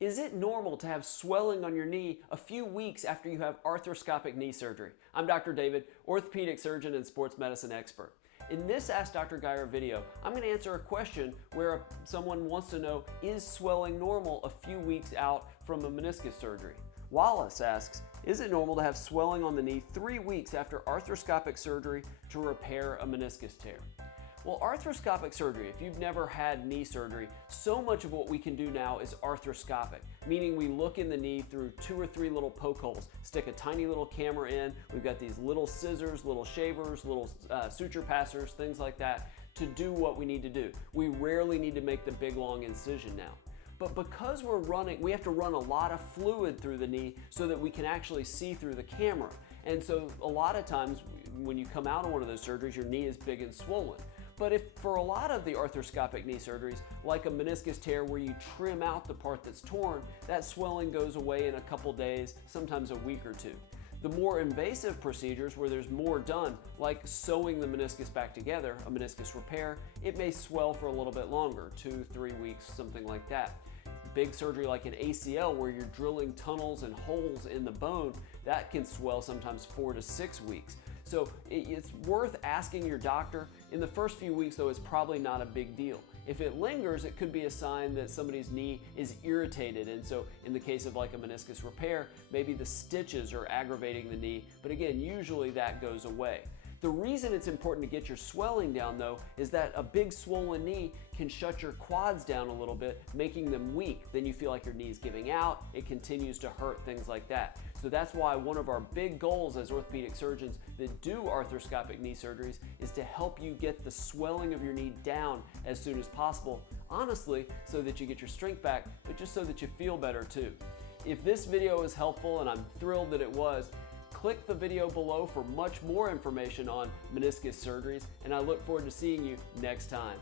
Is it normal to have swelling on your knee a few weeks after you have arthroscopic knee surgery? I'm Dr. David, orthopedic surgeon and sports medicine expert. In this Ask Dr. Geier video, I'm going to answer a question where someone wants to know, is swelling normal a few weeks out from a meniscus surgery? Wallace asks, is it normal to have swelling on the knee 3 weeks after arthroscopic surgery to repair a meniscus tear? Well, arthroscopic surgery, if you've never had knee surgery, so much of what we can do now is arthroscopic, meaning we look in the knee through 2 or 3 little poke holes, stick a tiny little camera in, we've got these little scissors, little shavers, little suture passers, things like that to do what we need to do. We rarely need to make the big long incision now. But because we have to run a lot of fluid through the knee so that we can actually see through the camera. And so a lot of times when you come out of one of those surgeries, your knee is big and swollen. But if for a lot of the arthroscopic knee surgeries, like a meniscus tear where you trim out the part that's torn, that swelling goes away in a couple days, sometimes a week or two. The more invasive procedures where there's more done, like sewing the meniscus back together, a meniscus repair, it may swell for a little bit longer, 2-3 weeks, something like that. Big surgery like an ACL where you're drilling tunnels and holes in the bone, that can swell sometimes 4 to 6 weeks. So it's worth asking your doctor. In the first few weeks though, it's probably not a big deal. If it lingers, it could be a sign that somebody's knee is irritated. And so in the case of like a meniscus repair, maybe the stitches are aggravating the knee. But again, usually that goes away. The reason it's important to get your swelling down though is that a big swollen knee can shut your quads down a little bit, making them weak. Then you feel like your knee is giving out, it continues to hurt, things like that. So that's why one of our big goals as orthopedic surgeons that do arthroscopic knee surgeries is to help you get the swelling of your knee down as soon as possible, honestly, so that you get your strength back, but just so that you feel better too. If this video is helpful, and I'm thrilled that it was, click the video below for much more information on meniscus surgeries, and I look forward to seeing you next time.